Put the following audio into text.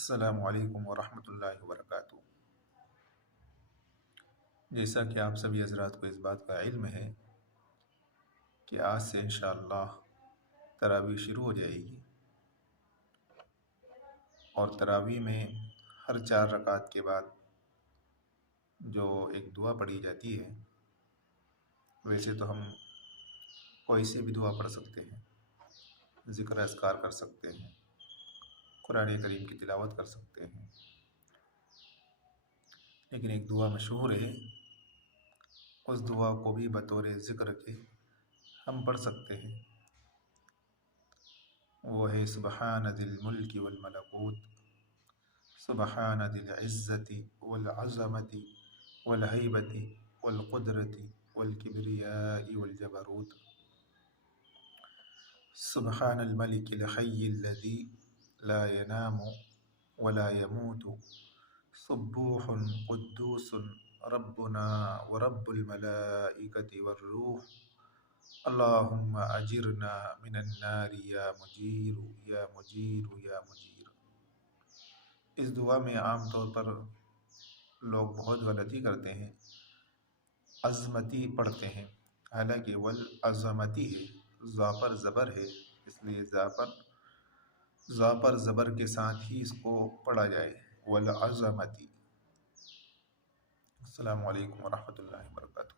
السلام علیکم ورحمۃ اللہ وبرکاتہ۔ جیسا کہ آپ سبھی حضرات کو اس بات کا علم ہے کہ آج سے انشاءاللہ تراویح شروع ہو جائے گی، اور تراویح میں ہر 4 رکعت کے بعد جو ایک دعا پڑھی جاتی ہے، ویسے تو ہم کوئی سی بھی دعا پڑھ سکتے ہیں، ذکر اذکار کر سکتے ہیں، قرآن کریم کی تلاوت کر سکتے ہیں، لیکن ایک دعا مشہور ہے، اس دعا کو بھی بطور ذکر کے ہم پڑھ سکتے ہیں۔ وہ ہے سبحان ذی الملک والملکوت، سبحان ذی العزت والعظمت والہیبت والقدرت والکبریاء والجبروت، سبحان الملک الحی الذی لا ینام ولا يموت، سبوح قدوس ربنا ورب الملائکۃ والروح، اللہم اجرنا من النار یا مجیر یا مجیر یا مجیر۔ اس دعا میں عام طور پر لوگ بہت غلطی کرتے ہیں، عظمتی پڑھتے ہیں، حالانکہ والعظمتی ہے، زا پر زبر ہے، اس لیے زا پر زبر کے ساتھ ہی اس کو پڑھا جائے، والعظمتی۔ السلام علیکم ورحمۃ اللہ وبرکاتہ۔